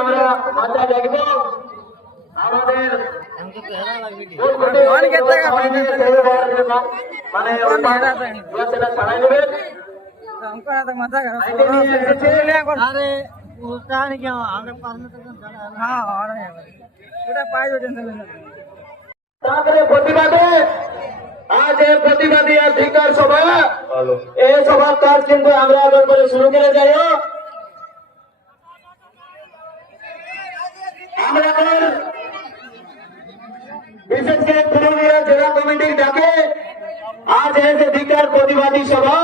আমরা মাথায় রাখবো আমাদের ছাড়াই দেবেন। প্রতিবাদে আজ এই প্রতিবাদী অধিকার সভা এই সভার কাজ কিন্তু আমরা আবার করে শুরু করে যাই। আমাদের বিশেষ করে পুরুলিয়া জেলা কমিটির ডাকে আজ এই অধিকার প্রতিবাদী সভা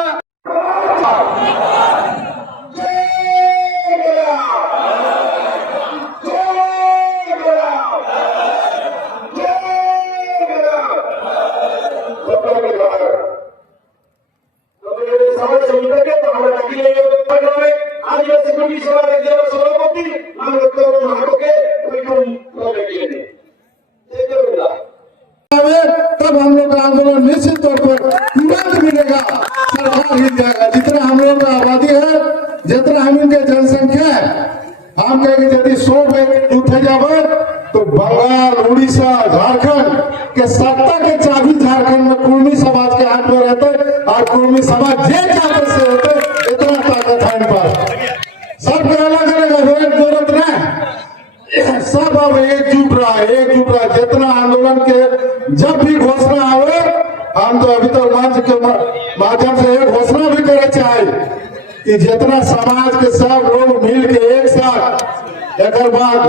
तब हम लोग का आंदोलन निश्चित तौर पर तुरंत मिलेगा, सरकार हिल जाएगा। जितना हम लोग का आबादी है, जितना हम इनके जनसंख्या है, हम कहेंगे यदि 100 में उठे जाए तो बंगाल, उड़ीसा, झारखंड के सत्ता के चाबी झारखंड में कुर्मी समाज के हाथ में रहते और कुर्मी समाज जे ताकत से होते, इतना ताकत है इन पास। सब अलग अलग जरूरत नहीं, सब अब एकजुट रहा है, एकजुट रहा है। जितना आंदोलन के जब भी घोषणा आवे, हम तो अभी तक मंच के माध्यम से एक घोषणा भी करे चाहे कि जितना समाज के सब लोग मिल के एक साथ एक बाद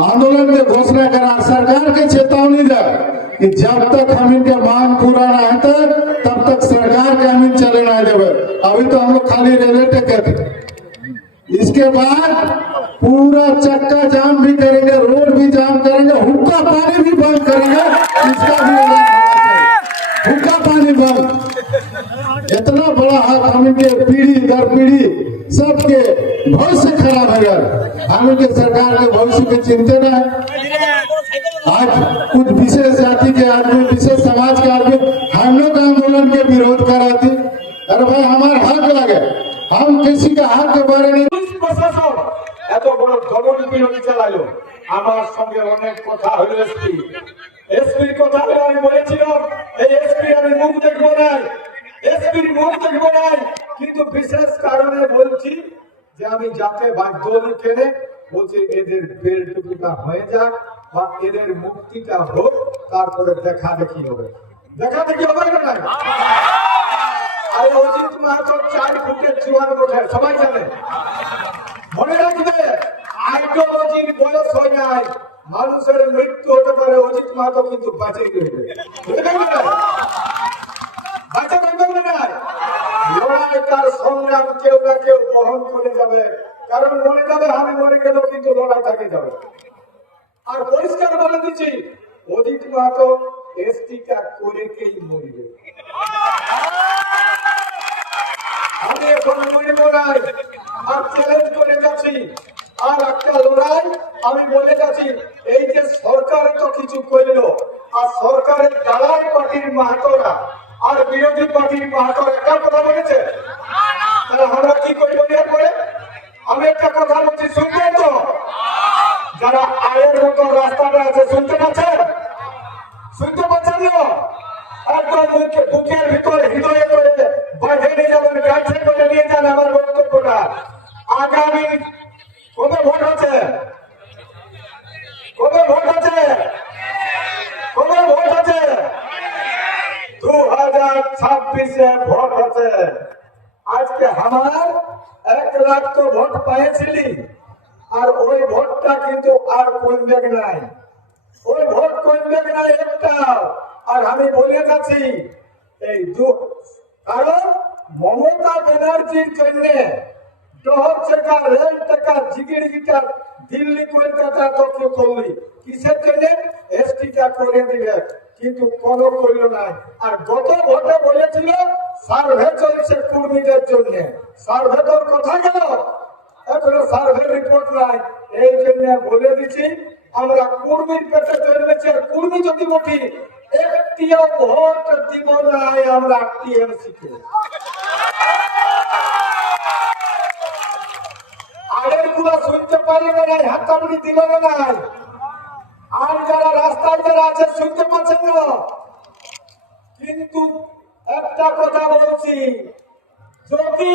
आंदोलन के घोषणा करा, सरकार के चेतावनी दे कि जब तक हम इनके मांग पूरा ना होते तब तक सरकार के हम चले ना देवे। अभी तो हम लोग खाली रेलवे टिकट, इसके बाद पूरा चक्का जाम भी करेंगे, रोड भी जाम करेंगे, हुक्का पानी भी बंद करेंगे। इसका भी हुक्का पानी बंद। इतना बड़ा हाथ हम इनके पीढ़ी दर पीढ़ी सबके भविष्य खराब है। हम इनके सरकार के भविष्य की चिंता न है। आज कुछ विशेष जाति के आदमी, विशेष समाज के आदमी हम लोग आंदोलन के विरोध कराती। अरे भाई हमारा हक लगे, हम किसी का हक के बारे में প্রশাসন এত বড় জনবিরোধী চালালো। আমার সঙ্গে অনেক কথা হলো এসপির কথা হলো। আমি বলেছিলাম এই এসপি আমি মুখ দেখবো না, এসপির মুখ দেখবো না, কিন্তু বিশেষ কারণে বলছি যে আমি যাকে বাধ্য কেনে বলছি এদের বেলটুকুটা হয়ে যাক বা এদের মুক্তিটা হোক, তারপরে দেখা দেখি হবে। দেখা দেখি হবে না। আর অজিত মাহাতো 4 ফুটের 54 ওঠে, সবাই জানে। মনে রাখবে আইডিওলজির বয়স হয় নাই, মানুষের মৃত্যু হতে পারে, অজিত মাহাতো কিন্তু বাঁচে রইবে। বাঁচা রইবে না, লড়াই তার সংগ্রাম কেউ না কেউ বহন করে যাবে। কারণ মনে যাবে আমি মরে গেলেও কিন্তু লড়াই থাকে যাবে। আর পরিষ্কার বলে দিচ্ছি অজিত মাহাতো এসটিটা করে কেই মরবে। আমি এখন মরিব নাই, আর চ্যালেঞ্জ করে যাচ্ছি। আর একটা লড়াই আমি বলে যাচ্ছি, এই যে সরকার তো কিছু করল, আর সরকারের দালাল পার্টির মাহাতোরা আর বিরোধী পার্টির মাহাতোরা একটা কথা বলেছে, তাহলে আমরা কি করবো? এরপরে আমি একটা কথা বলছি, শুনবেন তো? যারা আয়ের মতো রাস্তাটা আছে শুনতে পাচ্ছেন? শুনতে পাচ্ছেন না? একদম বুকের ভিতরে হৃদয়ে করে বাঁধে নিয়ে যাবেন, কাছে করে নিয়ে যান আমার বক্তব্যটা। আগামী কবে ভোট হচ্ছে? কবে ভোট হচ্ছে? কবে ভোট হচ্ছে? 2026-এ ভোট হচ্ছে। আজকে আমার 1 লাখ তো ভোট পাইছিলি, আর ওই ভোটটা কিন্তু আর কমবে নাই, ওই ভোট কমবে নাই একটাও। আর আমি বলে যাচ্ছি এই কারণ মমতা ব্যানার্জির জন্য ডহর টাকা, রেল টাকা, জিগির গিটার দিল্লি কলকাতা তথ্য করলি কিসের জন্য? এসটিটা করে দিবে, কিন্তু কোন করল নাই। আর গত ভোটে বলেছিল সার্ভে চলছে কুর্মীদের জন্য, সার্ভে তোর কথা গেল, এখনো সার্ভে রিপোর্ট নাই। এই জন্য বলে দিচ্ছি আমরা কুর্মীর পেটে জন্মেছি, আর কুর্মী যদি বটি একটিও ভোট দিব নাই আমরা টিএমসি কে। আগের গুলো শুনতে পারি না নাই, হাততালি দিল না নাই, আর যারা রাস্তায় যারা আছে শুনতে পাচ্ছেন না। কিন্তু একটা কথা বলছি, যদি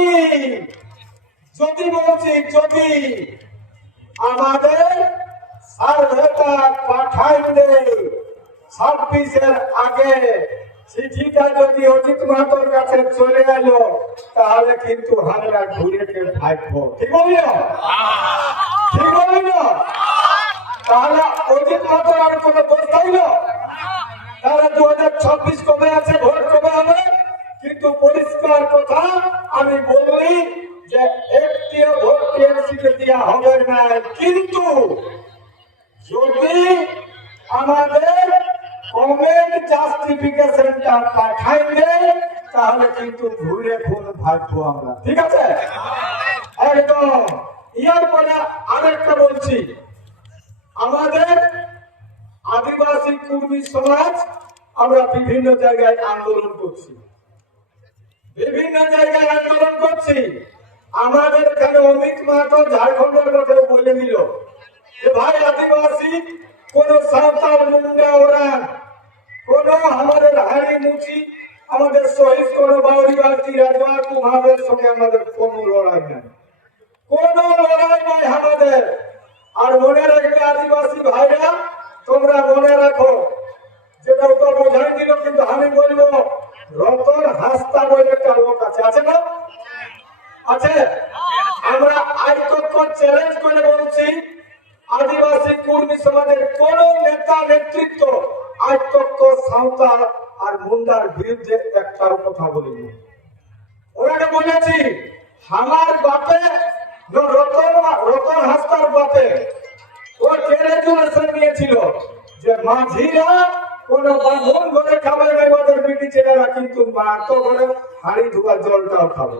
যদি বলছি যদি আমাদের সার্ভেটা পাঠাইলে 26-এর আগে চিঠিটা যদি অজিত মাহাতোর কাছে চলে এলো, তাহলে কিন্তু আমরা ঘুরে কে থাকবো। ঠিক বলি না? ঠিক বলি না? তাহলে অজিত মাহাতোর আর কোনো দোষ থাকল? তাহলে 2026 কবে আছে, ভোট কবে হবে? কিন্তু পরিষ্কার কথা আমি বলি যে একটিও ভোট টিএমসিকে দেওয়া হবে না। কিন্তু যদি আমাদের কমেন্ট জাস্টিফিকেশনটা পাঠাইলে, তাহলে কিন্তু ঘুরে ফোন ভাগবো আমরা। ঠিক আছে? একদম। ইয়ার পরে আরেকটা বলছি, আমাদের আদিবাসী কুর্মী সমাজ আমরা বিভিন্ন জায়গায় আন্দোলন করছি, বিভিন্ন জায়গায় আন্দোলন করছি। আমাদের এখানে অমিত মাহাতো ঝাড়খণ্ডের কথা বলে দিল যে ভাই আদিবাসী কোন সাঁওতাল মুন্ডা ওরান, কোন আমাদের হাড়ি মুচি, আমাদের শহীদ কোন বাউরি বালতি রাজওয়া কুমারের সঙ্গে আমাদের কোন লড়াই নাই, কোন লড়াই নাই আমাদের। আর মনে রাখবে আদিবাসী ভাইরা, তোমরা মনে রাখো, যেটা তো বোঝাই দিল, কিন্তু আমি বলবো রতন হাসতা বলে একটা লোক আছে, আছে না? আছে। আমরা আজ তক চ্যালেঞ্জ করে বলছি, আদিবাসী কুর্মী সমাজের কোন নেতা নেতৃত্ব আজ তক সাঁওতাল আর মুন্ডার বিরুদ্ধে একটার কথা বলিনি। ওনাকে বলেছি আমার বাপে রতন হাসতার বাপে ও রেজুলেশন নিয়েছিল যে মাঝিরা কোন বাঁধন ঘরে খাবে না, ওদের বিটি ছেলেরা কিন্তু মাতো ঘরে হাড়ি ধোয়া জলটাও খাবে।